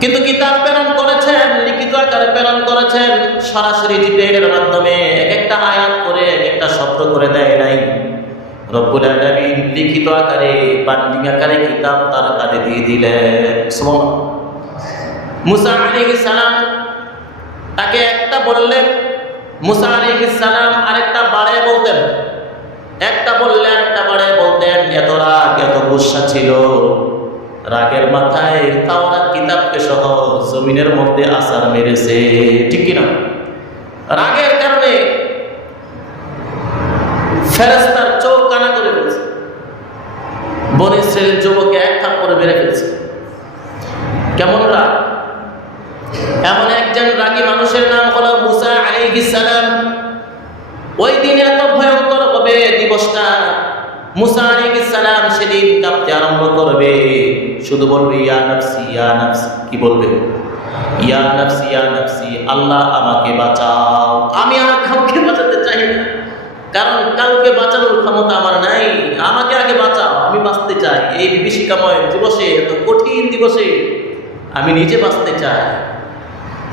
কিন্তু কিতাব প্রেরণ করেছেন, লিখিত আকারে প্রেরণ করেছেন, সরাসরি জিবরাইলের মাধ্যমে এক একটা আয়াত করে এক একটা শব্দ করে দেয় নাই। রব্বুল আলামিন লিখিত আকারে বান্ডিং আকারে কিতাব তার কাঁধে দিয়ে দিলেন। সুবহানাল্লাহ। মুসা আলাইহিস সালাম তাকে একটা বললেন, মুসা আলাইহিস সালাম আরেকটা বাড়ায় বলতেন, একটা বললে আরেকটা বাড়ায় বলতেন। এত রাগ, এত গুসা ছিল, রাগের মাথায় তাওরাত কিতাবকে সহ জমিনের মধ্যে আছাড় মেরেছে, ঠিক কিনা? রাগের কারণে ফেরেশতার চোখ কানা করে ফেলছে, বনী ইসরাইলের যুবককে এক থাপ্পড়ে মেরে ফেলছে। কেমন রাগ! এমন একজন রাগী মানুষের নাম হলো মুসা আলাইহিস সালাম। ওই দিন এত ভয়ঙ্কর হবে দিবসটা, মুসা আলাইহিস সালাম সেদিন কাঁপতে আরম্ভ করবে, শুধু বলবে ইয়া নাফসি ইয়া নাফসি। কি বলবে? ইয়া নাফসি ইয়া নাফসি, আল্লাহ আমাকে বাঁচাও, আমি আর কাউকে বাঁচাতে চাই না, কারণ কাউকে বাঁচানোর ক্ষমতা আমার নাই, আমাকে আগে বাঁচাও, আমি বাঁচতে চাই। এই বিভীষিকাময় দিবসে, এত কঠিন দিবসে আমি নিজে বাঁচতে চাই।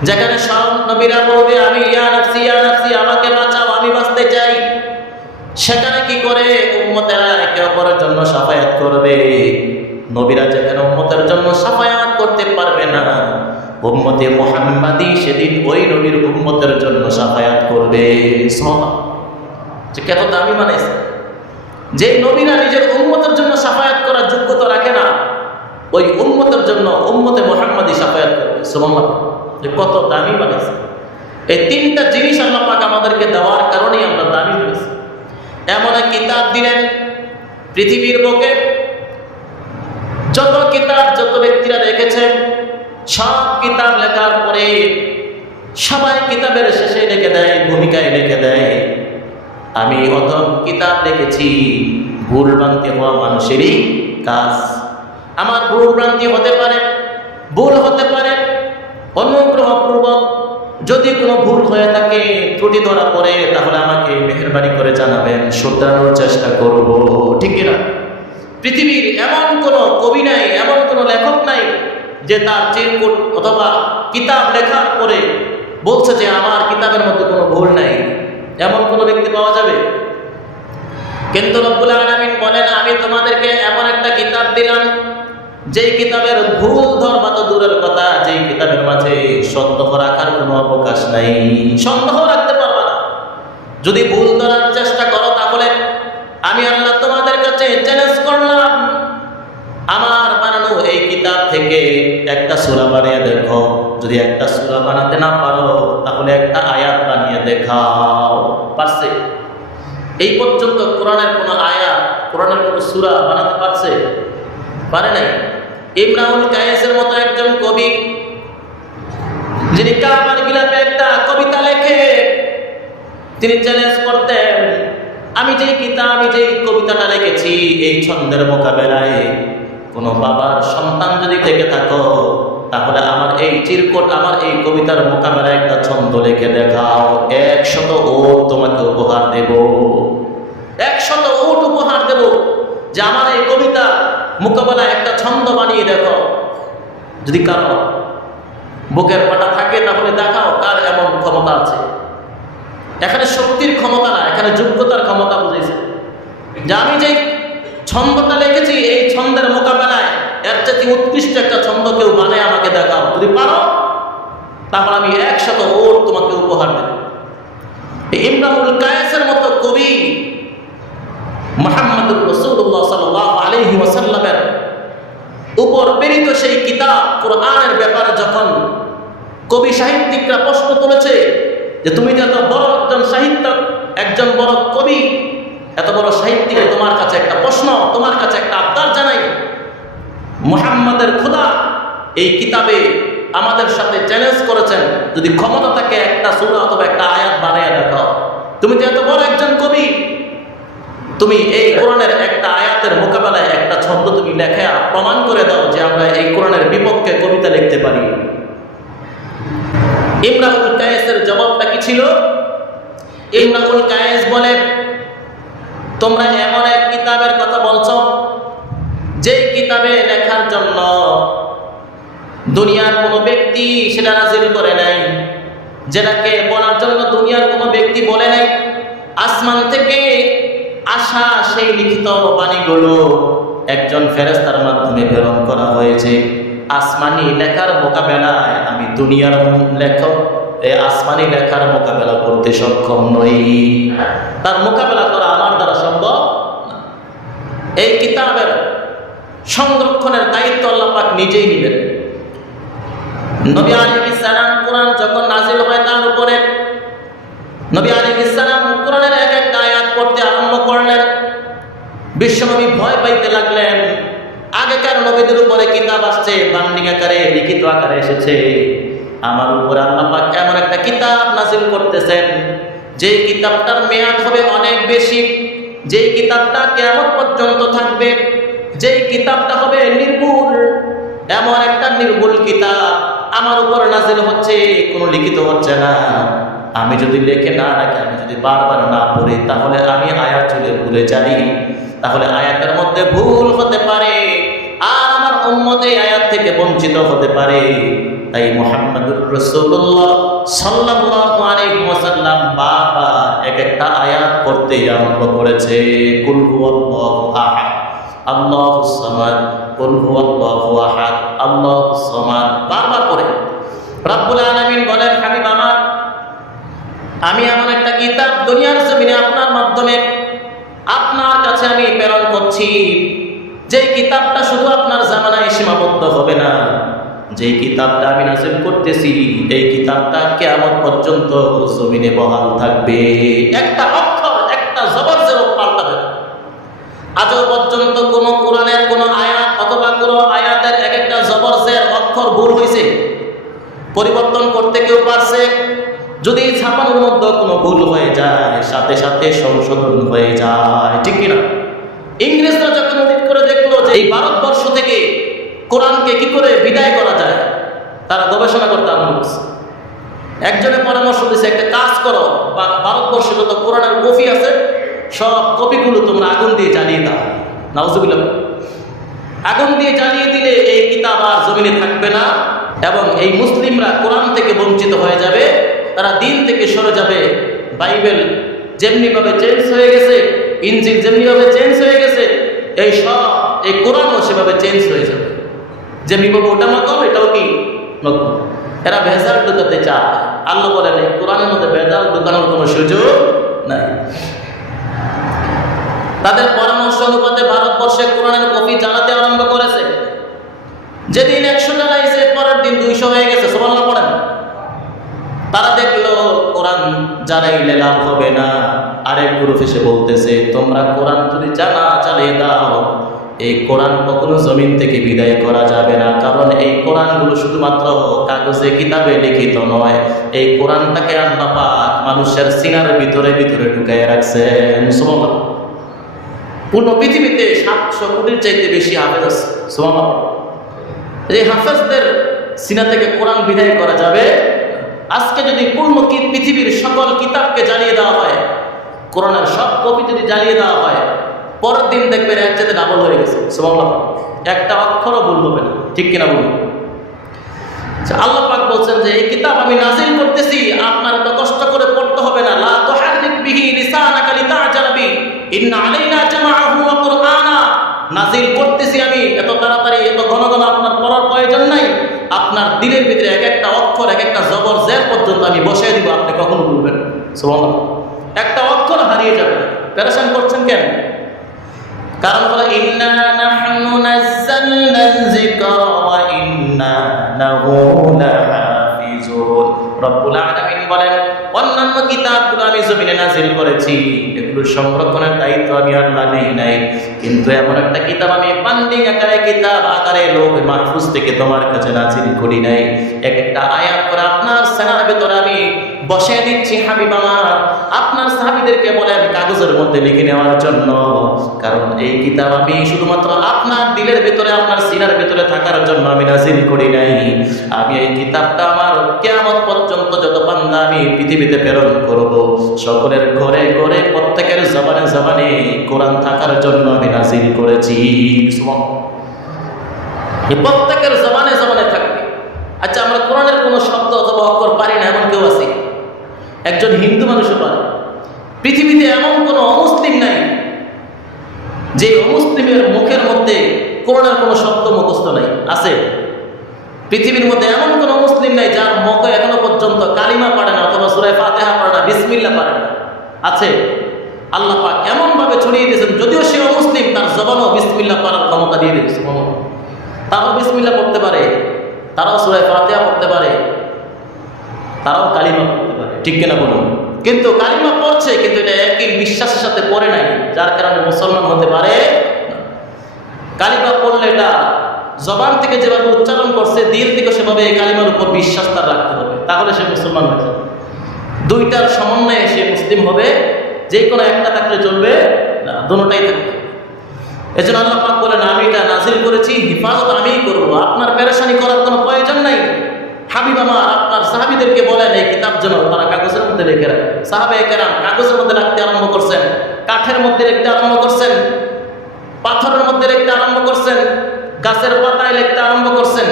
যেখানে সব নবীরা বলবে আমি ইয়া নাফসি ইয়া নাফসি, আমাকে বাঁচাও, আমি বাঁচতে চাই, সেখানে কি করে উম্মতেরা একে অপরের জন্য শাফায়াত করবে। নবীরা যেখানে উম্মতের জন্য শাফায়াত করতে পারবে না, উম্মতে মুহাম্মাদি সেদিন ওই নবীর উম্মতের জন্য শাফায়াত করবে। সুবহানাল্লাহ। যে কত দামি বানাইছে, যে নবীরা নিজের উম্মতের জন্য শাফায়াত করার যোগ্যতা রাখে না, ওই উম্মতের জন্য উম্মতে মুহাম্মাদি শাফায়াত করবে। সুবহানাল্লাহ। যে কত দামি বানাইছে। এই তিনটা জিনিস আল্লাহ পাক আমাদেরকে দেওয়ার কারণেই আমরা দামি হয়েছি। এমন এক কিতাব দিলেন পৃথিবীর বুকে যত কিতাব যত ব্যক্তিরা লিখেছে, সব কিতাব লেখার পরে সবাই কিতাবের শেষে লিখে দেয়, ভূমিকায় লিখে দেয়, আমি অতম কিতাব লিখেছি, ভুল ভ্রান্তি হওয়া মানুষেরই কাজ। আমার ভুল ভ্রান্তি হতে পারে, ভুল হতে পারে, অনুগ্রহপূর্বক যদি কোনো ভুল হয়ে থাকে, ত্রুটি ধরা পড়ে, তাহলে আমাকে মেহেরবানি করে জানাবেন, শুধরানোর চেষ্টা করব, ঠিক কিনা? পৃথিবীর এমন কোনো কবি নাই, এমন কোনো লেখক নাই যে তার চিরকুট অথবা কিতাব লেখার পরে বলছে যে আমার কিতাবের মধ্যে কোনো ভুল নাই, এমন কোনো ব্যক্তি পাওয়া যাবে? কিন্তু রব্বুল আলামিন বলেন আমি তোমাদেরকে এমন একটা কিতাব দিলাম, যেই কিতাবের ভুল ধরবা তো দূরের কথা, যেই কিতাবের মাঝে সন্দেহ রাখার কোনো অবকাশ নাই, সন্দেহ রাখতে পারবা না। যদি ভুল ধরার চেষ্টা করো তাহলে আমি আল্লাহ তোমাদের কাছে চ্যালেঞ্জ করলাম, আমার বানানো এই কিতাব থেকে একটা সূরা বানিয়ে দেখো। যদি একটা সূরা বানাতে না পারো তাহলে একটা আয়াত বানিয়ে দেখাও। পারছে? এই পর্যন্ত কোরআনের কোনো আয়াত, কোরআনের কোনো সূরা বানাতে পারছে? পারে নাই। ইমরাউল কায়েসের মতো একজন কবি, যিনি কাবার গিলাফে একটা কবিতা লেখে, তিনি চ্যালেঞ্জ করতেন আমি যেই কিতাব, আমি যেই কবিতাটা লিখেছি, এই ছন্দের মোকাবেলায় কোনো বাবার সন্তান যদি থেকে থাকো তাহলে আমার এই চিরকুট, আমার এই কবিতার মোকাবেলায় একটা ছন্দ লিখে দেখাও, 100 উট তোমাকে উপহার দেব, 100 উট উপহার দেব যে আমার এই কবিতা মোকাবেলায় একটা ছন্দ বানিয়ে দেখো। যদি কারো বুকের পাটা থাকে তাহলে দেখাও কার এমন ক্ষমতা আছে। এখানে শক্তির ক্ষমতা না, এখানে যোগ্যতার ক্ষমতা বুঝেছে যে আমি যে ছন্দটা লিখেছি এই ছন্দের মোকাবেলায় এর চেয়ে উৎকৃষ্ট একটা ছন্দ কেউ বানায় আমাকে দেখাও। যদি পারো তাহলে আমি 100 উট তোমাকে উপহার দেব। ইমরাউল কায়েসের মতো কবি মুহাম্মদুর রাসূলুল্লাহ সাল্লাল্লাহু আলাইহি ওয়াসাল্লামের উপর প্রেরিত সেই কিতাব কোরআনের ব্যাপারে যখন কবি সাহিত্যিকরা প্রশ্ন তুলেছে যে তুমি তো এত বড় একজন সাহিত্যিক, একজন বড় কবি, এত বড় সাহিত্যিক, তোমার কাছে একটা প্রশ্ন, তোমার কাছে একটা আবদার জানাই, মুহাম্মাদের খোদা এই কিতাবে আমাদের সাথে চ্যালেঞ্জ করেছেন, যদি ক্ষমতা থাকে একটা সূরা অথবা একটা আয়াত বানিয়ে দেখাও। তুমি তো এত বড় একজন কবি, তুমি এই কোরআনের একটা আয়াতের মোকাবেলায় একটা ছন্দ তুমি লেখা প্রমাণ করে দাও যে আমরা এই কোরআনের বিপক্ষে কবিতা লিখতে পারি। ইমরাউল কায়েসের জবাবটা কি ছিল? ইমরাউল কায়েস বলে তোমরা এমন এক কিতাবের কথা বলছো যেই কিতাবে লেখার জন্য দুনিয়ার কোনো ব্যক্তি সেটা নাজিল করে নাই, যেটাকে বলার জন্য দুনিয়ার কোনো ব্যক্তি বলে নাই। আসমান থেকে আসা সেই লিখিত বাণীগুলো একজন ফেরেশতার মাধ্যমে প্রেরণ করা হয়েছে। আসমানি লেখার মোকাবেলায় আমি দুনিয়ার লেখক এই আসমানি লেখার মোকাবেলা করতে সক্ষম নই, তার মোকাবেলা করা আমার দ্বারা সম্ভব না। এই কিতাবের সংরক্ষণের দায়িত্ব আল্লাহ পাক নিজেই নেবেন। নবী আলাইহিস সালাম কোরআন যখন নাযিল হয় তার উপরে, নবী আলাইহিস সালাম কোরআনের এক একটা আয়াত পড়তে আরম্ভ করলেন। বিশ্বনবী ভয় পাইতে লাগলেন। আগেকার নবীদের উপরে কিতাব আসছে, বান্ডিং আকারে লিখিত আকারে এসেছে, আমার উপরে আল্লাহ পাক এমন একটা কিতাব নাযিল করতেছেন যেই কিতাবটার মেয়াদ হবে অনেক বেশি, যেই কিতাবটা কিয়ামত পর্যন্ত থাকবে, যেই কিতাবটা হবে নির্ভুল। এমন একটা নির্ভুল কিতাব আমার উপর নাযিল হচ্ছে, কোনো লিখিত হচ্ছে না। আমি যদি লেখে না রাখি, আমি যদি বারবার না পড়ি, তাহলে আমি আয়াত চলে ভুলে যাই, তাহলে আয়াতের মধ্যে ভুল হতে পারে আর আমার উম্মত এই আয়াত থেকে বঞ্চিত হতে পারে। তাই মুহাম্মদুর রাসূলুল্লাহ সাল্লাল্লাহু আলাইহি ওয়াসাল্লাম বারবার এক একটা আয়াত পড়তে আরম্ভ করেছে। কুল হুয়াল্লাহু আহাদ, আল্লাহুস সামাদ, কুল হুয়াল্লাহু আহাদ, আল্লাহুস সামাদ, বারবার পড়ে রব্বুল আলামিন বলেন, হাবিব আমার, আমি এমন একটা কিতাব দুনিয়ার জমিনে আপনার মাধ্যমে আপনার কাছে আমি প্রেরণ করছি, যে কিতাবটা শুধু আপনার জামানায় সীমাবদ্ধ হবে না, যে কিতাবটা আমি নাযিল করতেছি এই কিতাবটা কিয়ামত পর্যন্ত জমিনে বহাল থাকবে। একটা অক্ষর, একটা জবর জের পাল্টাবে না। আজও পর্যন্ত কোন কোরআনের কোন আয়াত অথবা কোন আয়াতের এক একটা জবর জের অক্ষর ভুল হয়েছে, পরিবর্তন করতে কেউ পারছে? যদি ছাপানোর মধ্যে কোনো ভুল হয়ে যায়, সাথে সাথে সংশোধন হয়ে যায়, ঠিক কিনা? ইংরেজরা যখন অডিট করে দেখলো যে এই ভারতবর্ষ থেকে কোরআনকে কি করে বিদায় করা যায়, তারা গবেষণা করতে আরম্ভ করছে। একজনের পরামর্শ দিয়েছে, একটা কাজ করো, ভারতবর্ষে যত কোরআনের কপি আছে সব কপিগুলো তোমরা আগুন দিয়ে জ্বালিয়ে দাও। নাউজুবিল্লাহ। আগুন দিয়ে জ্বালিয়ে দিলে এই কিতাব আর জমিনে থাকবে না এবং এই মুসলিমরা কোরআন থেকে বঞ্চিত হয়ে যাবে, তারা দিন থেকে সরে যাবে। বাইবেল যেমনিভাবে চেঞ্জ হয়ে গেছে, ইনজিল যেমনিভাবে চেঞ্জ হয়ে গেছে, এই সব এই কোরআনও সেভাবে চেঞ্জ হয়ে যাবে। যেমনিভাবে ওটা নকল, এটাও কি নকল। এরা ভেজাল ঢুকাতে চায়। আল্লাহ বলেন এই কোরআনের মধ্যে ভেজাল ঢুকানোর কোনো সুযোগ নাই। তাদের পরামর্শ অনুপাতে ভারতবর্ষে কোরআনের কপি জ্বালাতে আরম্ভ করেছে। যেদিন 100 জ্বালাইছে, পরের দিন 200 হয়ে গেছে। সুবহানাল্লাহ পড়েন। তারা দেখলো কোরআন জ্বালাইলে লাভ হবে না। আরেক গ্রুপ এসে বলতেছে, তোমরা কোরআন যদি জ্বালিয়ে দাও, এই কোরআন কখনো জমিন থেকে বিদায় করা যাবে না, কারণ এই কোরআনগুলো শুধুমাত্র কাগজে কিতাবে লিখিত নয়। এই কোরআনটাকে আল্লাহ পাক মানুষের সিনার ভিতরে ভিতরে ঢুকাইয়ে রাখছেন। সুবহানাল্লাহ। পুরো পৃথিবীতে 700 কোটির চাইতে বেশি হাফেজ আছে। সুবহানাল্লাহ। এই হাফেজদের সিনা থেকে কোরআন বিদায় করা যাবে। আজকে যদি পূর্ণ পৃথিবীর সকল কিতাবকে জ্বালিয়ে দেওয়া হয়, কোরআনের সব কপি যদি জ্বালিয়ে দেওয়া হয়, পরের দিন দেখবেন এর চাইতে ডাবল হয়ে গেছে। সুবহানাল্লাহ। একটা অক্ষরও ভুল হবে না, ঠিক কিনা বলুন? আল্লাহ পাক বলছেন যে এই কিতাব আমি নাযিল করতেছি, আপনার তো কষ্ট করে পড়তে হবে না। লা তুহাররিক বিহি লিসানাকা লিতা'জালা বি ইন্না আলাইনা জামাআহু ওয়া কুরআনা। নাযিল করতেছি আমি, এত তাড়াতাড়ি এত ঘন ঘন আপনার পড়ার প্রয়োজন নাই। আপনার দিলের ভিতরে এক একটা অক্ষর, এক একটা জবর জের পর্যন্ত আমি বসিয়ে দিব, আপনি কখনো ভুলবেন না। সুবহানাল্লাহ। একটা অক্ষর হারিয়ে যাবে। পেরেশান করছেন কেন? কারণ হলো ইন্না নাহনু নাযালনা যিকরা ওয়া ইন্না লাহু লাহাফিজুন। রব্বুল আলামিন বলেন, অন্যান্য কিতাবগুলো আমি জমিনে নাযিল করেছি, এগুলো সংরক্ষণের দায়িত্ব আমি আল্লাহ নেই নাই, কিন্তু এমন একটা কিতাব আমি বান্ডিং আকারে, কিতাব আকারে লৌহে মাহফুজ থেকে তোমার কাছে নাযিল করি নাই। এক একটা আয়াত করে আপনার সিনার ভিতরে আমি বসিয়ে দিচ্ছি। হাবিব আমার, আপনার সাহাবীদেরকে বলেন কাগজের মধ্যে লিখে নেওয়ার জন্য, কারণ এই কিতাব আমি শুধুমাত্র আপনার দিলের ভিতরে, আপনার সিনার ভিতরে থাকার জন্য আমি নাযিল করি নাই। আমি এই কিতাবটা আমার কিয়ামত পর্যন্ত যত বান্দা আমি পৃথিবীতে প্রেরণ করব, সকলের ঘরে ঘরে প্রত্যেকের জবানে জবানে কোরআন থাকার জন্য আমি নাযিল করেছি। প্রত্যেকের জবানে জবানে থাকবে। আচ্ছা, আমরা কোরআনের কোনো শব্দ অথবা অক্ষর পারি না এমন কেউ আছে? একজন হিন্দু মানুষও পারে। পৃথিবীতে এমন কোনো অমুসলিম নাই যে অমুসলিমের মুখের মধ্যে কোরআনের কোনো শব্দ মুখস্থ নাই। আছে? পৃথিবীর মধ্যে এমন কোনো মুসলিম নাই যার মুখে এখনো পর্যন্ত কালিমা পড়ে না অথবা সূরা ফাতিহা পড়ে না, বিসমিল্লাহ পড়ে না। আছে? আল্লাহ পাক এমন ভাবে ছড়িয়ে দিয়েছেন, যদিও সে অমুসলিম, তার জবানও বিসমিল্লাহ পড়ার ক্ষমতা দিয়ে দিয়েছে। তারাও বিসমিল্লাহ পড়তে পারে, তারাও সূরা ফাতিহা পড়তে পারে, তারাও কালিমা পড়তে পারে। ঠিক কিনা বলুন? কিন্তু কালিমা পড়ছে, কিন্তু এটা একই বিশ্বাসের সাথে পড়ে নাই, যার কারণে মুসলমান হতে পারে না। কালিমা পড়লে এটা জবান থেকে যেভাবে উচ্চারণ করছে, দিল থেকে সেভাবে এই কালিমার উপর বিশ্বাস তার রাখতে হবে, তাহলে সে মুসলমান হয়ে যাবে। দুইটার সমন্বয়ে সে মুসলিম হবে। যে কোনো একটা থাকলে চলবে না, দুটোটাই থাকবে। এজন্য আল্লাহ পাক বলেন, আমি এটা নাজিল করেছি, হিফাজত আমিই করবো, আপনার পেরেশানি করার কোনো প্রয়োজন নাই। হাবিব আমার আপনার সাহাবীদেরকে বলেন এই কিতাব যেন তারা কাগজের মধ্যে রেখে রাখে। সাহাবায়ে কেরাম কাগজের মধ্যে রাখতে আরম্ভ করছেন, কাঠের মধ্যে রাখতে আরম্ভ করছেন, পাথরের মধ্যে রাখতে আরম্ভ করছেন, গাছের পাতায় লিখতে আরম্ভ করছেন।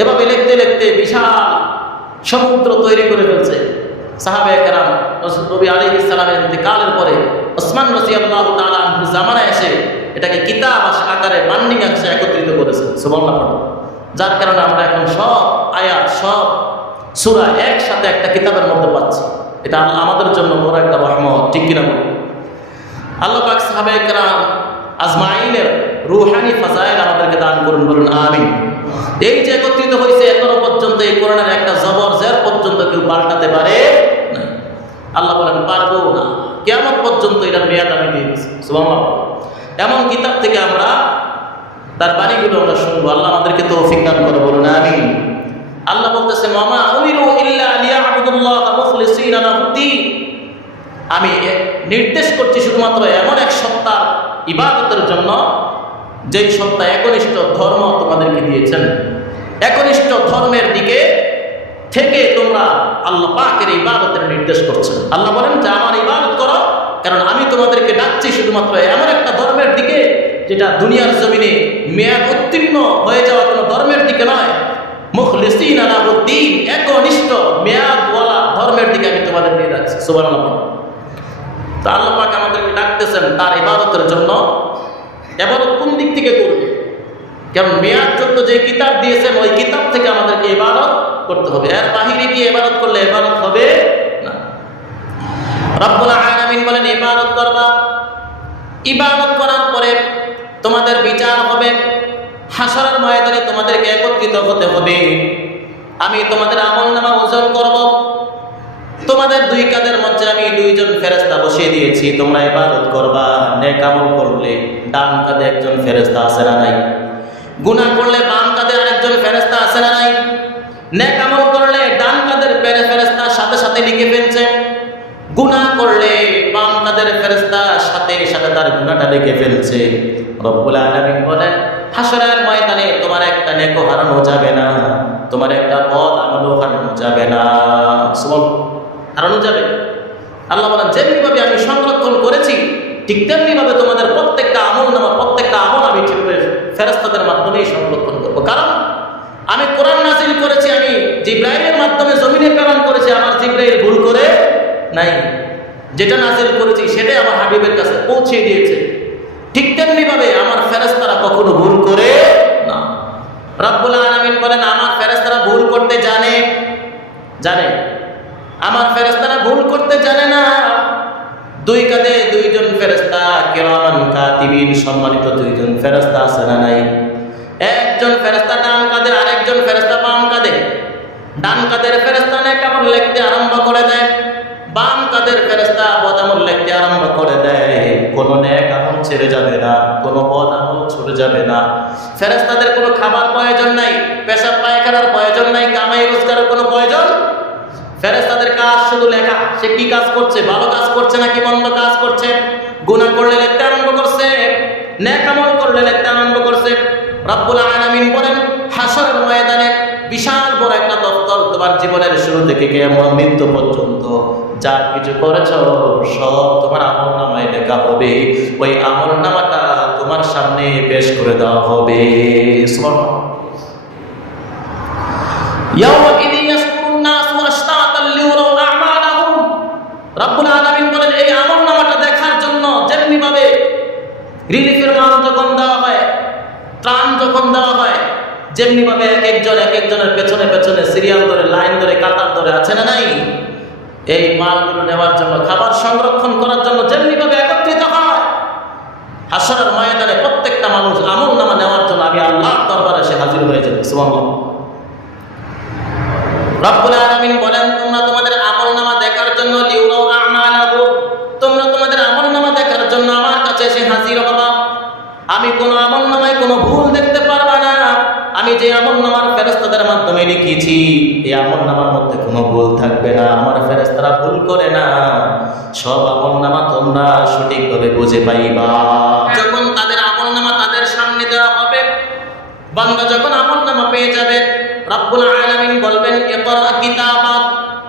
এভাবে লিখতে লিখতে বিশাল সমুদ্র তৈরি করে ফেলছে। সাহাবায়ে কেরাম নবী আলাইহিস সালামের ইন্তেকালের পরে ওসমান রাদিয়াল্লাহু তাআলা আনহুর জামানায় এসে এটাকে কিতাব আকারে বান্ডিং আকারে একত্রিত করেছেন। সুবহানাল্লাহ। যার কারণে আমরা এখন সব আয়াত, সব সূরা একসাথে একটা কিতাবের মধ্যে পাচ্ছি। এটা আমাদের জন্য বড় একটা রহমত। ঠিক কিনা বলুন? আল্লাহ পাক সাহাবায়ে কেরাম আজমাইনের রূহানি ফাজাইল আমাদেরকে দান করুন, বলুন আমিন। এই যে একত্রিত হয়েছে, এখনো পর্যন্ত এই কোরআনের একটা জবর জের পর্যন্ত কেউ পাল্টাতে পারে না। আল্লাহ বলেন পারবো না, কিয়ামত পর্যন্ত এটার মেয়াদ আমি দিয়ে দিয়েছি। সুবহানাল্লাহ। এমন কিতাব থেকে আমরা তার বাণীগুলো আমরা শুনবো। আল্লাহ আমাদেরকে তৌফিক দান করে, বলুন আমিন। আল্লাহ বলতেছেন, ওয়ামা উমিরু ইল্লা লিয়াবুদুল্লাহা মুখলিসিনা লাহুদ্দীন। আমি নির্দেশ করছি শুধুমাত্র এমন এক সত্তার ইবাদতের জন্য, যেই সত্তা একনিষ্ঠ ধর্ম তোমাদেরকে দিয়েছেন। একনিষ্ঠ ধর্মের দিকে থেকে তোমরা আল্লাহ পাকের ইবাদতের নির্দেশ করছেন। আল্লাহ বলেন যে আমার ইবাদত করো, কারণ আমি তোমাদেরকে ডাকছি শুধুমাত্র এমন একটা ধর্মের দিকে যেটা দুনিয়ার জমিনে মেয়াদ উত্তীর্ণ হয়ে যাওয়া কোনো ধর্মের দিকে নয়। মুখলিসিনা লাহুদ্দীন, একনিষ্ঠ মেয়াদওয়ালা ধর্মের দিকে আমি তোমাদের নিয়ে যাচ্ছি। সুবহানাল্লাহ। তো আল্লাহ পাক আমাদেরকে ডাকতেছেন তার ইবাদতের জন্য। ইবাদত কোন দিক থেকে করবে? কারণ মেয়াদযুক্ত যে কিতাব দিয়েছেন ওই কিতাব থেকে আমাদেরকে ইবাদত করতে হবে। এর বাহিরে গিয়ে ইবাদত করলে ইবাদত হবে না। রব্বুল আলামিন বলেন ইবাদত করবা, ইবাদত করার পরে তোমাদের বিচার হবে। হাসরের ময়দানে তোমাদেরকে একত্রিত হতে হবে। আমি তোমাদের আমলনামা ওজন করব। তোমাদের দুই কাঁধের মধ্যে আমি দুইজন ফেরেশতা বসিয়ে দিয়েছি। তোমরা ইবাদত করবা। নেক আমল করলে ডান কাঁধে একজন ফেরেশতা আছে না নাই? গুনাহ করলে বাম কাঁধে আরেকজন ফেরেশতা আছে না নাই? নেক আমল করলে ডান কাঁধের ফেরেশতা সাথে সাথে লিখে ফেলছে, গুনাহ করলে বাম কাঁধের ফেরেশতা সাথে সাথে তার গুনাহটা লিখে ফেলছে। রব্বুল আলামিন বলেন হাসরের ময়দানে তোমার একটা নেকও হারানো যাবে না, তোমার একটা বদ আমলও হারানো যাবে না। হারানো যাবে। আল্লাহ বলেন যেমনি ভাবে আমি সংরক্ষণ করেছি ঠিক তেমনি ভাবে তোমাদের প্রত্যেকটা আমলনামা, প্রত্যেকটা আমল আমি ফেরেশতাদের মাধ্যমেই সংরক্ষণ করবো। কারণ আমি কোরআন নাযিল করেছি, আমি জিবরাইলের মাধ্যমে জমিনে প্রেরণ করেছি। আমার জিবরাইল ভুল করে নাই, যেটা নাযিল করেছি সেটাই আমার হাবিবের কাছে পৌঁছে দিয়েছে। ঠিক তেমনি ভাবে আমার ফেরেশতারা কখনো ভুল করে না। রব্বুল আলামিন বলেন আমার ফেরেশতারা ভুল করতে জানে। আমার ফেরেশতারা ভুল করতে জানে না। দুই কাঁধে দুইজন ফেরেশতা কিরামান কাতিবিন, সম্মানিত দুইজন ফেরেশতা আছে না নাই? একজন ফেরেশতা ডান কাঁধে, আরেকজন ফেরেশতা বাম কাঁধে। ডান কাঁধের ফেরেশতা নেক আমল লিখতে আরম্ভ করে দেয়, বাম কাঁধের ফেরেশতা বদ আমল লিখতে আরম্ভ করে দেয়। কোনো নেক আমল ছেড়ে যাবে না, কোনো বদ আমল ছুটে যাবে না। ফেরেশতাদের কোনো খাবার প্রয়োজন নাই, পেশাব পায়খানার প্রয়োজন নাই, কামাই রোজগারের কোনো প্রয়োজন। ফেরেশতাদের কাজ শুধু লেখা। সে কি কাজ করছে, ভালো কাজ করছে নাকি মন্দ কাজ করছে। গুনাহ করলে লিখতে আরম্ভ করছে, নেক আমল করলে লিখতে আরম্ভ করছে। রব্বুল আলামিন বলেন হাসরের ময়দানে বিশাল বড় একটা দপ্তর, তোমার জীবনের শুরু থেকে কিয়ামত মৃত্যু পর্যন্ত যা কিছু করেছ সব তোমার আমলনামায় লেখা হবে। ওই আমলনামাটা তোমার সামনে পেশ করে দেওয়া হবে। ইয়াওমাইযিন ইয়াসকুরুন নাসু আশতাতান লিউরাউ আ'মালাহুম। রব্বুল আলামিন বলেন এই আমলনামাটা দেখার জন্য যেমনি ভাবে রিলিফের মাল যখন দেওয়া হয়, ত্রাণ যখন দেওয়া হয়, যেমনি ভাবে এক একজনের পেছনে পেছনে সিরিয়াল ধরে, লাইন ধরে, কাতার ধরে আছে না নাই, এই মালগুলো নেওয়ার জন্য, খাবার সংরক্ষণ করার জন্য যেমনি ভাবে একত্রিত হয়, হাশরের ময়দানে প্রত্যেকটা মানুষ আমলনামা নেওয়ার জন্য আমি আল্লাহর দরবারে এসে হাজির হয়ে যাবে। সুবহানাল্লাহ। রব্বুল আলামিন বলেন তোমরা তোমাদের আমলনামা দেখার জন্য লিউরাউ আ'মালাকুম, তোমরা তোমাদের আমলনামা দেখার জন্য আমার কাছে এসে হাজির হবা। আমি কোন আমলনামায় কোনো ভুল দেখতে পারবা না। আমি যে আমলনামার ফেরেশতাদের মাধ্যমে লিখেছি এই আমলনামার মধ্যে কোনো ভুল থাকবে না। আমার ফেরেশতারা ভুল করে না। সব আমলনামা তোমরা সঠিকভাবে বুঝে পাইবা। যখন তাদের আমলনামা তাদের সামনে দেওয়া হবে, বান্দা যখন আমলনামা পেয়ে যাবে, রব্বুল আলামিন বলবেন ইকরা কিতাবাক,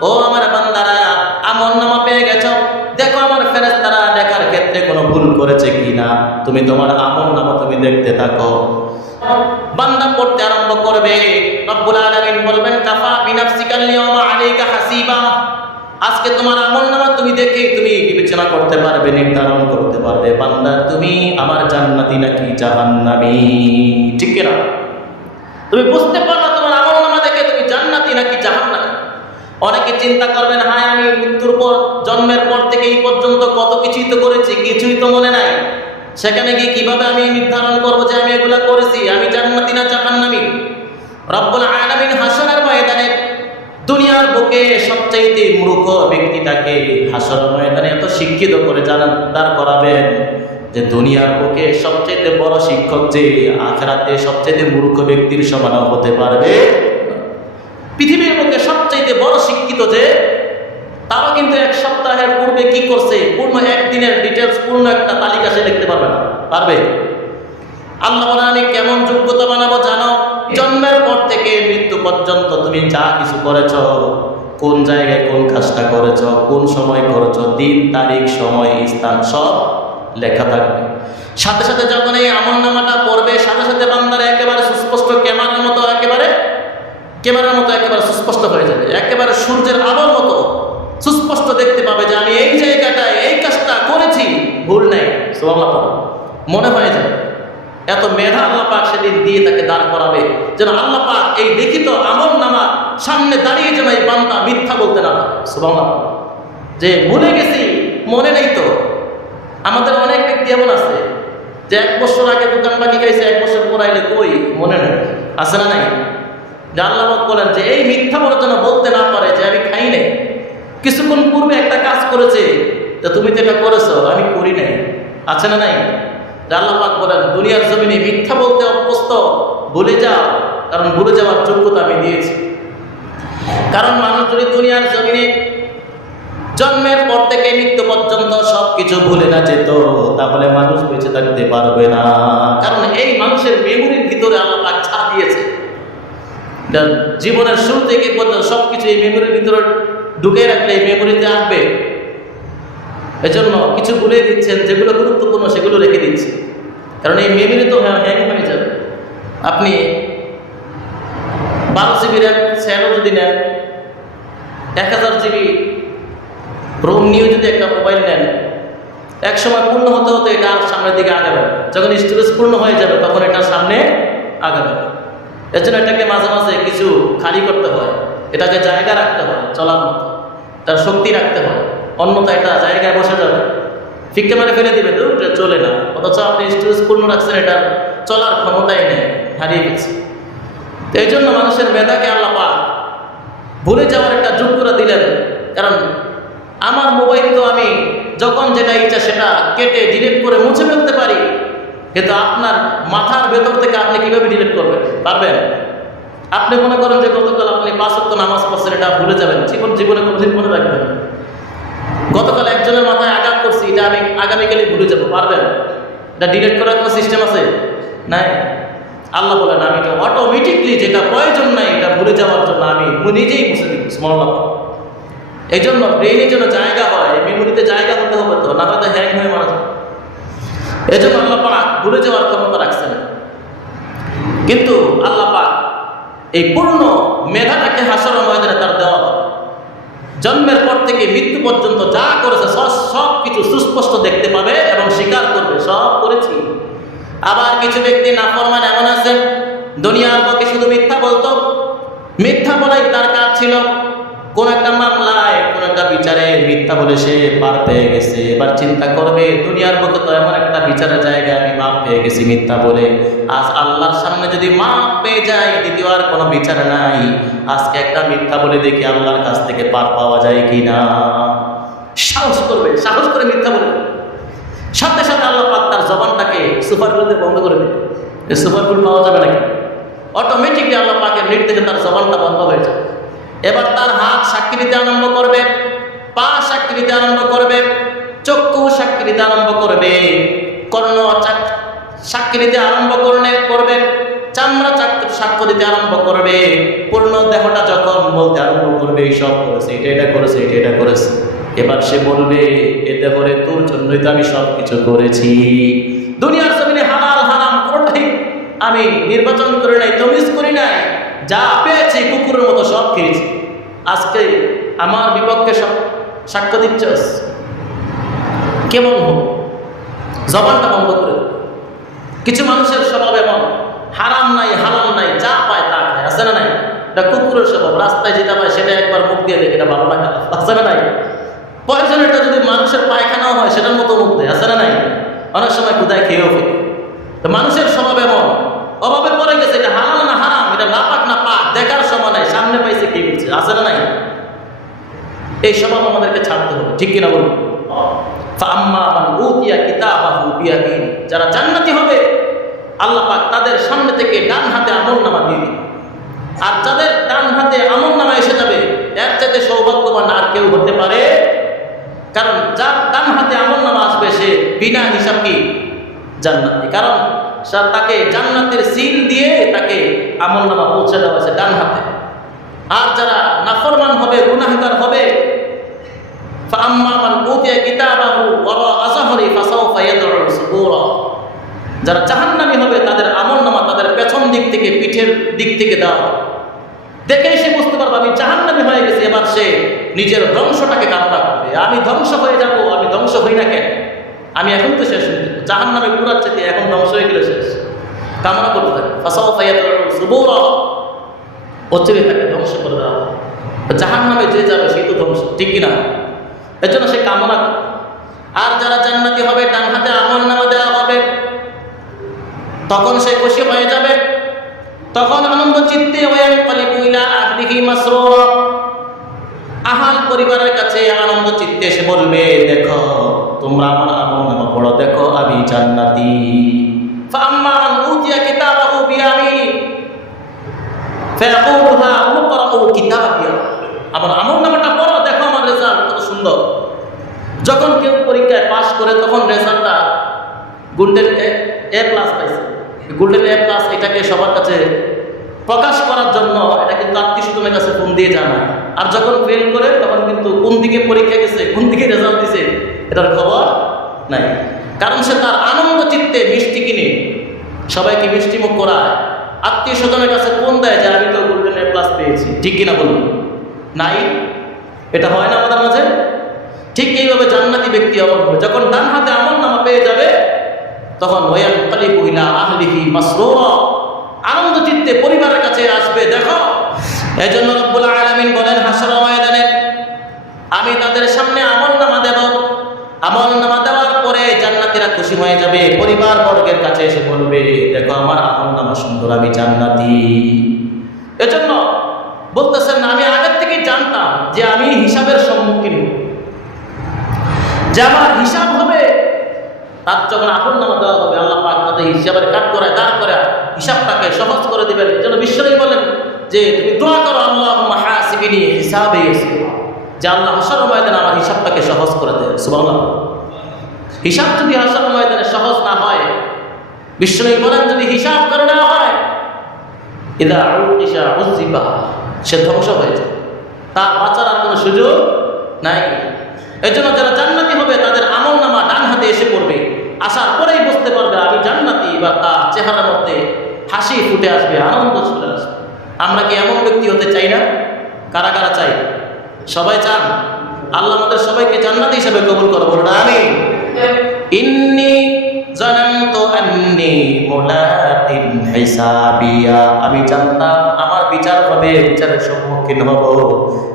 ও আমার বান্দারা আমলনামা পেয়ে গেছো, দেখো আমার ফেরেশতারা দেখার ক্ষেত্রে কোনো ভুল করেছে কিনা, তুমি তোমার আমলনামা তুমি দেখতে থাকো। বান্দা পড়তে আরম্ভ করবে, রব্বুল আলামিন বলবেন কাফা বিনাফসিকাল ইয়াওমা আলাইকা হাসিবা, আজকে তোমার আমলনামা তুমি দেখে তুমি বিবেচনা করতে পারবে, নির্ধারণ করতে পারবে বান্দা তুমি আমার জান্নাতি নাকি জাহান্নামী। ঠিক না? তুমি বুঝতে পারবে তোমার আমলনামা দেখে তুমি জান্নাতি নাকি জাহান্নামী। অনেকে চিন্তা করবেন হায় আমি মৃত্যুর পর, জন্মের পর থেকে এই পর্যন্ত কত কিছুই তো করেছি, কিছুই তো মনে নাই, সেখানে গিয়ে কিভাবে আমি নির্ধারণ করবো যে আমি এগুলা করেছি, আমি জান্নাতি না জাহান্নামী? রব্বুল আলামিন হাশরের ময়দানে দুনিয়ার বুকে সবচাইতে মূর্খ ব্যক্তিটাকে হাশরের ময়দানে এত শিক্ষিত করে দাঁড় করাবেন যে দুনিয়ার বুকে সবচাইতে বড় শিক্ষক যে আখিরাতে সবচাইতে মূর্খ ব্যক্তির সমান হতে পারবে। পৃথিবীর বুকে সবচাইতে বড় শিক্ষিত যে, তারা কিন্তু এক সপ্তাহের পূর্বে কি করছে পূর্ণ একদিনের ডিটেলস পূর্ণ একটা তালিকা সে লিখতে পারবে না। পারবে? আল্লাহ বলেন আমি কেমন যোগ্যতা বানাবো জানো? জন্মের পর থেকে মৃত্যু পর্যন্ত তুমি যা কিছু করেছ, কোন জায়গায় কোন কাজটা করেছ, কোন সময় করেছ, দিন তারিখ সময় স্থান সব লেখা থাকবে। সাথে সাথে যখন এই আমলনামাটা পড়বে, সাথে সাথে বান্দার একেবারে সুস্পষ্ট ক্যামেরার মতো একেবারে সুস্পষ্ট হয়ে যাবে, একেবারে সূর্যের আলোর মতো সুস্পষ্ট দেখতে পাবে যে আমি এই জায়গাটায় এই কাজটা করেছি, ভুল নেই। সুবহানাল্লাহ। মনে হয়ে যায় এত মেধা আল্লাহ পাক সেদিন দিয়ে তাকে দাঁড় করাবে, যেন আল্লাহ পাক এই লিখিত আমলনামা সামনে দাঁড়িয়ে যেন এই বান্দা মিথ্যা বলতে না পারে। সুবহানাল্লাহ। যে ভুলে গেছি, মনে নেই তো। আমাদের অনেক ব্যক্তি এমন আছে যে 1 বছর আগে দোকান বাকি খাইছে, 1 বছর পর আইলে কই মনে নেই, আছে না নাই? যে আল্লাহ পাক বলেন যে এই মিথ্যা বলার জন্য বলতে না পারে যে আমি খাই নাই, কিছুক্ষণ পূর্বে একটা কাজ করেছে, তা তুমি তো এটা করেছো, আমি করি নাই, আছে না নাই? আল্লাহ পাক বলেন দুনিয়ার জমিনে মিথ্যা বলতে অভ্যস্ত, ভুলে যাও, কারণ ভুলে যাওয়ার যোগ্যতা আমি দিয়েছি। কারণ মানুষ যদি দুনিয়ার জমিনে জন্মের পর থেকে মৃত্যু পর্যন্ত সবকিছু ভুলে না যেত, তাহলে মানুষ বেঁচে থাকতে পারবে না। কারণ এই মানুষের মেমোরির ভিতরে আল্লাহ পাক ছাপ দিয়েছে, জীবনের শুরু থেকে পর্যন্ত সবকিছু এই মেমোরির ভিতরে ঢুকে রাখলে এই মেমোরিতে আসবে। এজন্য কিছু ভুলে দিচ্ছেন, যেগুলো গুরুত্বপূর্ণ সেগুলো রেখে দিচ্ছে, কারণ এই মেমোরি তো হ্যাং হয়ে যাবে। আপনি 12 GB র্যাম স্যারও যদি নেন, 1000 GB রোম নিয়ে যদি একটা মোবাইল নেন, এক সময় পূর্ণ হতে হতে এটা আর সামনের দিকে আগাবে। যখন স্টোরেজ পূর্ণ হয়ে যাবে তখন এটা সামনে আগাবে। এর জন্য এটাকে মাঝে মাঝে কিছু খালি করতে হয়, এটাকে জায়গা রাখতে হয়, চলার মতো তার শক্তি রাখতে হয়, অন্যথা এটা জায়গায় বসে যাবে, ফিক্কে মারে ফেলে দিবে, তো এটা চলে না। অথচ আপনি স্টোরেজ পূর্ণ রাখছেন, এটা চলার ক্ষমতাই নেই, হারিয়ে গেছে। তো এই জন্য মানুষের মেধাকে আল্লাহ পাক ভুলে যাওয়ার একটা যোগ্যতা দিলেন। কারণ আমার মোবাইল তো আমি যখন যেটা ইচ্ছা সেটা কেটে ডিলিট করে মুছে ফেলতে পারি, কিন্তু আপনার মাথার ভেতর থেকে আপনি কিভাবে ডিলিট করবেন? পারবেন? আপনি মনে করেন যে গতকাল আপনি 5 ওয়াক্ত নামাজ পড়ছেন, এটা ভুলে যাবেন, জীবনে কোনোদিন মনে রাখবেন। গতকাল একজনের মাথায় আঘাত করছি, এটা আমি আগামীকালই ভুলে যাবো, পারবেন? এটা ডিলিট করার কোনো সিস্টেম আছে? নাই। আল্লাহ বলেন আমি এটা অটোমেটিকলি, যেটা প্রয়োজন নাই এটা ভুলে যাওয়ার জন্য আমি নিজেই মুছে দিব। সুবহানাল্লাহ। এই জন্য ব্রেইনের জন্য জায়গা হয়, মেমোরিতে জায়গা হতে হবে, তো না হয়তো হ্যাং হয়ে মারা যায়। এই জন্য আল্লাহ পাক ভুলে যাওয়ার ক্ষমতা রাখছেন। কিন্তু আল্লাহ পাক এই পূর্ণ মেধাটাকে হাসরের ময়দানে তার দেওয়া হবে। জন্মের পর থেকে মৃত্যু পর্যন্ত যা করেছে সব কিছু সুস্পষ্ট দেখতে পাবে এবং স্বীকার করবে সব করেছি। আবার কিছু ব্যক্তি নাফরমান এমন আছে, দুনিয়ার পক্ষে শুধু মিথ্যা বলতো, মিথ্যা বলাই তার কাজ ছিল। কোন একটা মামলায়, কোন একটা বিচারে মিথ্যা বলে সে পার পেয়ে গেছে। এবার চিন্তা করবে, দুনিয়ার পক্ষে তো এমন একটা বিচারের জায়গায় আমি মাপ পেয়ে গেছি মিথ্যা বলে, আজ আল্লাহর সামনে যদি মাপ পেয়ে যাই, দ্বিতীয় আর কোনো বিচার নাই, আজকে একটা মিথ্যা বলে দেখি আল্লাহর কাছ থেকে পার পাওয়া যায় কিনা। সাহস করবে, সাহস করে মিথ্যা বলে সাথে সাথে আল্লাহ পাক তার জবানটাকে সুপারগুলোতে বন্ধ করে দেবে। এই সুপারগুলো পাওয়া যাবে নাকি? অটোমেটিকলি আল্লাহ পাকের নির্দেশে তার জবানটা বন্ধ হয়ে যাবে। এবার তার হাত সাক্ষী দিতে আরম্ভ করবে, পা সাক্ষী দিতে আরম্ভ করবে, চক্ষু সাক্ষী দিতে আরম্ভ করবে, কর্ণ সাক্ষী দিতে আরম্ভ করবে, চামড়া সাক্ষ্য দিতে আরম্ভ করবে, পূর্ণ দেহটা যখন বলতে আরম্ভ করবে এইসব করেছে, এটা করেছে, এটা করেছে। এবার সে বলবে, এ দেহরে তোর জন্যই তো আমি সব কিছু করেছি। দুনিয়ার জমিনে হালাল হারাম কোনটাই আমি নির্বাচন করে নাই, তমিজ করি নাই, যা পেয়েছি কুকুরের মতো সব খেয়েছি। আজকে আমার বিপক্ষে সব সাক্ষ্য দিচ্ছস, কেমন হোক? জবানটা বন্ধ করে দেব। কিছু মানুষের স্বভাব এমন, হারাম নাই হালাল নাই, যা পায় তা খায়, আছে না নাই? এটা কুকুরের স্বভাব, রাস্তায় যেটা পায় সেটা একবার মুখ দিয়ে দেখে এটা ভালো লাগে, আছে না নাই? পয়জনেরটা যদি মানুষের পায়খানাও হয় সেটার মতো মুখ দেয়, আছে না নাই? অনেক সময় কোথায় খেয়েও ফেলে। তো মানুষের স্বভাব এমন, অভাবে পড়ে গেছে, এটা হালাল না হারাম, এটা না পাক না পাক, দেখার সময় নাই, সামনে পাইছে কি করছে, আছে না নাই? এই স্বভাব আমাদেরকে ছাড়তে হবে, ঠিক কিনা বলুন? যারা জান্নাতি হবে আল্লাহ পাক তাদের সামনে থেকে ডান হাতে আমলনামা দিয়ে দিবে। আর যাদের ডান হাতে আমলনামা এসে যাবে, এর চাইতে সৌভাগ্যবান আর কেউ হতে পারে? কারণ যার ডান হাতে আমলনামা আসবে সে বিনা হিসাব কি জান্নাতি, কারণ তাকে জান্নাতের সিল দিয়ে তাকে আমলনামা পৌঁছে দেওয়া হয়েছে ডান হাতে। আর যারা নাফরমান হবে, গুনাহগার হবে, যারা জাহান্নামী হবে তাদের আমলনামা তাদের পেছন দিক থেকে, পিঠের দিক থেকে দেওয়া হবে। দেখে সে বুঝতে পারবে আমি জাহান্নামী হয়ে গেছি। এবার সে নিজের ধ্বংসটাকে কামনা করবে, আমি ধ্বংস হয়ে যাব, আমি ধ্বংস হই না কেন, আমি এখন তো শেষ হয়ে যাবো, জাহান্নামে পুরার চাইতে এখন ধ্বংস হয়ে গেলে শেষ, কামনা করতে থাকে। অচিরে তাকে ধ্বংস করে দেওয়া হবে। জাহান্নামে যে যাবে সেই তো ধ্বংস, ঠিক কিনা? এর জন্য সে কামনা করে। আর যারা জান্নাতি হবে ডান হাতে আমলনামা দেওয়া হবে, তখন সে খুশি হয়ে যাবে, তখন আনন্দ চিত্তে আহাল পরিবারের কাছে আনন্দ চিত্তে এসে বলবে, দেখো তোমরা আমার আমলনামা পড়ো, দেখো আমি জান্নাতি। আমার আমলনামাটা পড়ো, দেখো আমার রেজাল্ট কত সুন্দর। যখন কেউ পরীক্ষায় পাস করে তখন রেজাল্টটা গোল্ডেন এ প্লাস পাইছে। গোল্ডেন এ প্লাস এটাকে সবার কাছে প্রকাশ করার জন্য এটা কিন্তু আত্মীয় স্বজনের কাছে ফোন দিয়ে জানায়। আর যখন ফেল করে তখন কিন্তু কোন দিকে পরীক্ষা গেছে, কোন দিকে রেজাল্ট দিছে এটার খবর নাই। কারণ সে তার আনন্দ চিত্তে মিষ্টি কিনে সবাইকে মিষ্টি মুখ করায়, আত্মীয় স্বজনের কাছে ফোন দেয় যে আমি তো গোল্ডেন এ প্লাস পেয়েছি, ঠিক কিনা বলুন? নাই, এটা হয় না আমাদের মাঝে? ঠিক এইভাবে জান্নাতি ব্যক্তি আমল হবে, যখন ডান হাতে আমলনামা পেয়ে যাবে তখন ওয়ায়ানকালিবু ইলা আহলিহি মাসরুরা, আনন্দ চিত্তে পরিবারের কাছে আসবে। দেখো, এজন্য রব্বুল আলামিন বলেন হাসরের ময়দানে আমি তাদের সামনে আমলনামা দেব, আমলনামা দেওয়ার পরে জান্নাতীরা খুশি হয়ে যাবে, পরিবার বর্গের কাছে এসে বলবে, দেখো আমার আমলনামা সুন্দর, আমি জান্নাতি। এজন্য বলতেছেন না, আমি আগের থেকে জানতাম যে আমি হিসাবের সম্মুখীন, যে আমার হিসাব হবে। তার যখন আমলনামা দেওয়া হবে আল্লাহ পাক তাদের হিসাবের কাট করায়, দাঁড় করে হিসাবটাকে সহজ করে দিবেন। এই জন্য বিশ্বনবী বলেন যে তুমি দোয়া করো, আল্লাহুম্মা হাসিবিনি হিসাবি ইয়াসিরা, যে আল্লাহ হাসরের ময়দানে আমার হিসাবটাকে সহজ করে দেন। সুবহানাল্লাহ। হিসাব যদি হাসরের ময়দানে সহজ না হয়, বিশ্বনবী বলেন যদি হিসাব করে না হয়, ইদা উকিশা উযিবা, সে ধ্বংস হয়ে যায়, তার বাঁচার আর কোনো সুযোগ নাই। এই জন্য যারা জান্নাতি হবে তাদের আমলনামা ডান হাতে এসে পড়বে, আসার পরেই বুঝতে পারবে আমি জান্নাতি, বা তার চেহারার মধ্যে হাসি ফুটে আসবে, আনন্দ চলে আসবে। আমরা কি এমন ব্যক্তি হতে চাই না? কারা কারা চাই? সবাই চান? আল্লাহ আমাদের সবাইকে জান্নাতি হিসেবে কবুল করো, বলুন আমিন। ইন্নী জানান্তু আন্নী মুলাকিন হিসাবিয়া, আমি জানতাম আমার বিচার হবে, বিচারের সম্মুখীন হব।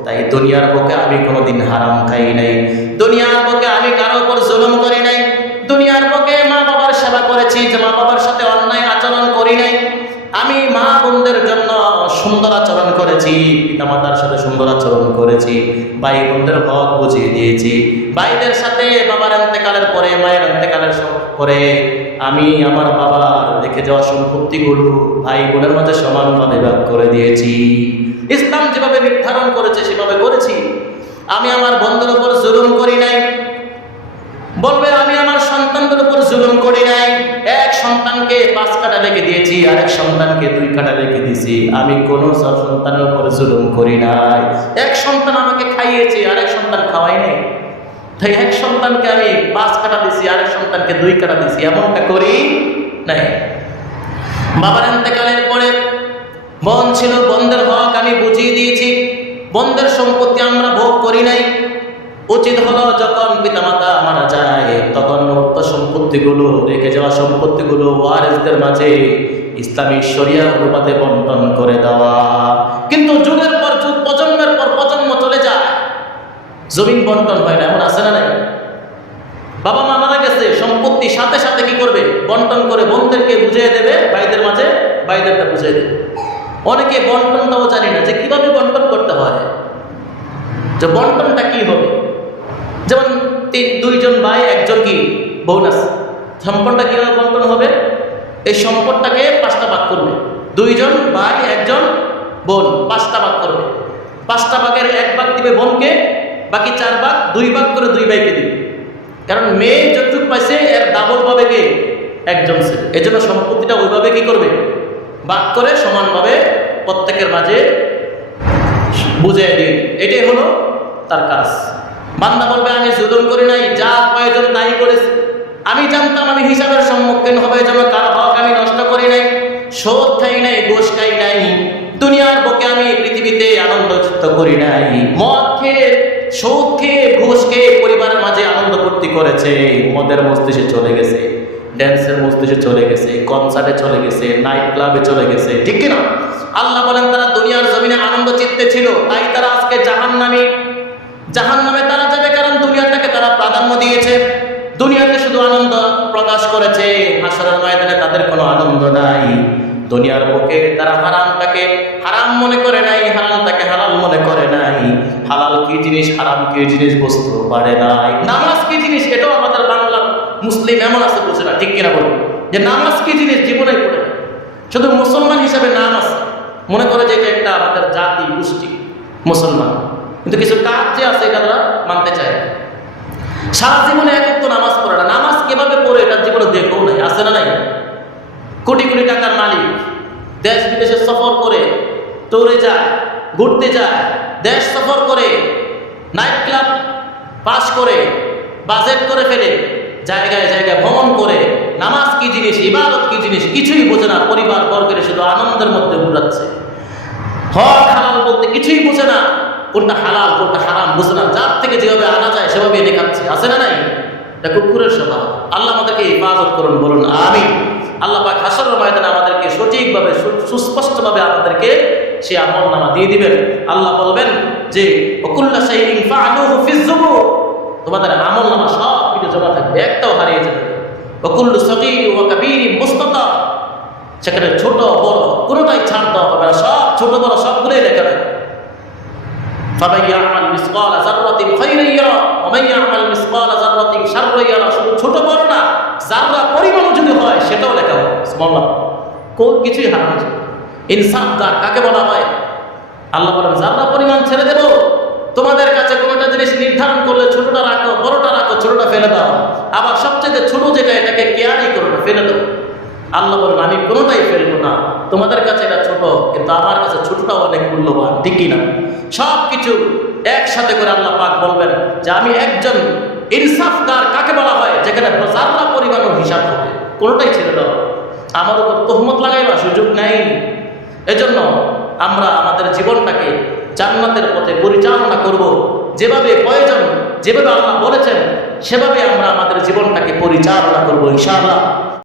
তাই দুনিয়ার বুকে আমি কোনোদিন হারাম খাই নাই, দুনিয়ার বুকে আমি কারো উপর জুলুম করি নাই, দুনিয়ার বুকে মা বাবার সেবা করেছি, যে মা বাবার সাথে অন্যায় আচরণ করি নাই। আমি মা বোনদের জন্য সুন্দর আচরণ করেছি, পিতামাতার সাথে সুন্দর আচরণ করেছি, ভাই বোনদের হক বুঝিয়ে দিয়েছি। ভাইদের সাথে বাবার ইন্তেকালের পরে, মায়ের ইন্তেকালের পরে আমি আমার বাবার রেখে যাওয়া সম্পত্তিগুলো ভাই বোনের মাঝে সমানভাবে ভাগ করে দিয়েছি। ইসলাম যেভাবে নির্ধারণ করেছে সেভাবে করেছি। আমি আমার বন্ধুর উপর জুলুম করি নাই। বলবে আমি আমার সন্তানদের উপর জুলুম করি নাই। এক সন্তানকে 5 কাঠা রেখে দিয়েছি, আরেক সন্তানকে 2 কাঠা রেখে দিয়েছি। আমি কোনো সন্তানের উপর জুলুম করি নাই। এক সন্তান আমাকে খাইয়েছে, আরেক সন্তান খাওয়াই নাই। তাই এক সন্তানকে আমি 5 কাঠা দিয়েছি, আরেক সন্তানকে 2 কাঠা দিয়েছি, এমনটা করি নাই। বাবার ইন্তেকালের পরে বোন ছিল, বোনদের হক আমি বুঝিয়ে দিয়েছি। বোনদের সম্পত্তি আমরা ভোগ করি নাই। উচিত হলো যখন পিতামাতা মারা যায় তখন উক্ত সম্পত্তিগুলো, রেখে যাওয়া সম্পত্তিগুলো ওয়ারিসদের মাঝে ইসলামী শরিয়া অনুপাতে বন্টন করে দেওয়া। কিন্তু যুগের পর যুগ, প্রজন্মের পর প্রজন্ম চলে যায়, জমিন বন্টন হয় না। এমন আছে না নাই? বাবা মা মারা গেছে, সম্পত্তি সাথে সাথে কি করবে? বন্টন করে বোনদেরকে বুঝিয়ে দেবে, ভাইদের মাঝে ভাইদেরটা বুঝিয়ে দেবে। অনেকে বন্টনটাও জানি না যে কিভাবে বন্টন করতে হয়, যে বন্টনটা কি হবে। যেমন 2 জন ভাই, 1 জন কি বোন আছে, সম্পদটা কিভাবে বন্টন হবে? এই সম্পদটাকে 5টা ভাগ করবে। 2 জন ভাই, 1 জন বোন, 5টা ভাগ করবে। 5টা ভাগের 1 ভাগ দিবে বোনকে, বাকি 4 ভাগ 2 ভাগ করে 2 ভাইকে দিবে। কারণ মেয়ে যতটুকু পাইছে এর ডাবল পাবে কে? একজন ছেলে। এই জন্য সম্পত্তিটা ওইভাবে কি করবে? ভাগ করে সমানভাবে প্রত্যেকের মাঝে বুঝিয়ে দিন। এটাই হলো তার কাজ। বান্দা বলবে আমি জুলুম করি নাই, যা প্রয়োজন তাই করেছি। আমি জানতাম আমি হিসাবের সম্মুখীন হবে, যেন কারো হক আমি নষ্ট করি নাই, সুদ খাই নাই, ঘুষ খাই নাই। দুনিয়ার বুকে আমি পৃথিবীতে আনন্দ করি নাই। মদ খেয়ে, সুদ খেয়ে, ঘুষ খেয়ে পরিবারের মাঝে আনন্দ ফুর্তি করেছে। মদের মস্তিষ্কে চলে গেছে, ড্যান্সের মস্তিষ্কে চলে গেছে, কনসার্টে চলে গেছে, নাইট ক্লাবে চলে গেছে, ঠিক কিনা? আল্লাহ বলেন তারা দুনিয়ার জমিনে আনন্দ চিত্তে ছিল, তাই তারা আজকে জাহান্নামে তারা যাবে। কারণ দুনিয়াটাকে তারা প্রাধান্য দিয়েছে, দুনিয়াতে শুধু আনন্দ প্রকাশ করেছে, হাসরের ময়দানে তাদের কোনো আনন্দ নাই। দুনিয়ার বুকে তারা হারামটাকে হারাম মনে করে নাই, হালালটাকে হালাল মনে করে নাই। হালাল কি জিনিস, হারাম কি জিনিস বুঝতে পারে নাই। নামাজ কি জিনিস এটাও আমাদের বাংলা মুসলিম এমন আছে বুঝে না, ঠিক কিনা বলুন? যে নামাজ কি জিনিস জীবনে পড়ে না, শুধু মুসলমান হিসাবে নাম আছে, মনে করে যে এটা একটা আমাদের জাতি গোষ্ঠী মুসলমান, কিন্তু কিছু কাজ যে আছে এটা তারা মানতে চায়। সারা জীবনে এক তো নামাজ পড়ে না। নামাজ কিভাবে পড়ে এটা জীবনে দেখেও নাই, আছে না নাই? কোটি কোটি টাকার মালিক, দেশ বিদেশে সফর করে, ট্যুরে যায়, ঘুরতে যায়, দেশ সফর করে, নাইট ক্লাব পাস করে, বাজেট করে ফেলে, জায়গায় জায়গায় ভ্রমণ করে। নামাজ কি জিনিস, ইবাদত কি জিনিস কিছুই বোঝে না। পরিবার বর্গের শুধু আনন্দের মধ্যে ঘুরাচ্ছে। হক হালাল বলতে কিছুই বোঝে না, কোনটা হালাল কোনটা হারাম বুঝে না। যার থেকে যেভাবে আনা যায় সেভাবে এনে খাচ্ছে, আছে না নাই? এটা কুকুরের স্বভাব। আল্লাহ আমাদেরকে হেফাজত করুন, বলুন আমিন। আল্লাহ পাক হাসরের ময়দানে আমাদেরকে সঠিকভাবে, সুস্পষ্টভাবে আমাদেরকে সে আমলনামা দিয়ে দিবেন। আল্লাহ বলবেন যে ওয়াকুল্লু শাইইন ফাআলুহু ফিজ জুবুর, তোমাদের আমলনামা সব কিছু জমা থাকবে, একটাও হারিয়ে যাবে। ওয়াকুল্লু সগীর ওয়া কাবীর মুস্তাতা, সেখানে ছোট বড় কোনোটাই ছাড় দেওয়া হবে না, সব ছোট বড় সবগুলোই লেখা থাকবে। ফামান ইয়ামাল মিসকালা যাররাতিন খায়রান ইয়ারা ওয়া মান ইয়ামাল মিসকালা যাররাতিন শাররান ইয়ারা, শুধু ছোট বড় না, যারা পরিমাণ যদি হয় সেটাও লেখা হবে। সুবহানাল্লাহ, কোন কিছুই হারানো যাবে। ইনসাফদার কাকে বলা হয়? আল্লাহ বলেন যারা পরিমাণ ছেড়ে দেব। তোমাদের কাছে কোনোটা জিনিস নির্ধারণ করলে ছোটটা রাখো, বড়টা রাখো, ছোটটা ফেলে দাও। আবার সবচেয়ে ছোট যেটা এটাকে কেয়ারই করো না, ফেলে দাও। আল্লাহ বলেন আমি কোনোটাই ফেলবো না। তোমাদের কাছে এটা ছোট, কিন্তু আমার কাছে ছোটটাও অনেক মূল্যবান, ঠিক কিনা? সব কিছু একসাথে করে আল্লাহ পাক বলবেন যে আমি একজন ইনসাফদার কাকে বলা হয়? যেখানে যারা পরিমাণও হিসাব হবে, কোনোটাই ছেড়ে দাও। আমার উপর তহমত লাগাইবা সুযোগ নাই। এজন্য আমরা আমাদের জীবনটাকে জান্নাতের পথে পরিচালনা করব। যেভাবে প্রয়োজন, যেভাবে আল্লাহ বলেছেন সেভাবে আমরা আমাদের জীবনটাকে পরিচালনা করব ইনশাআল্লাহ।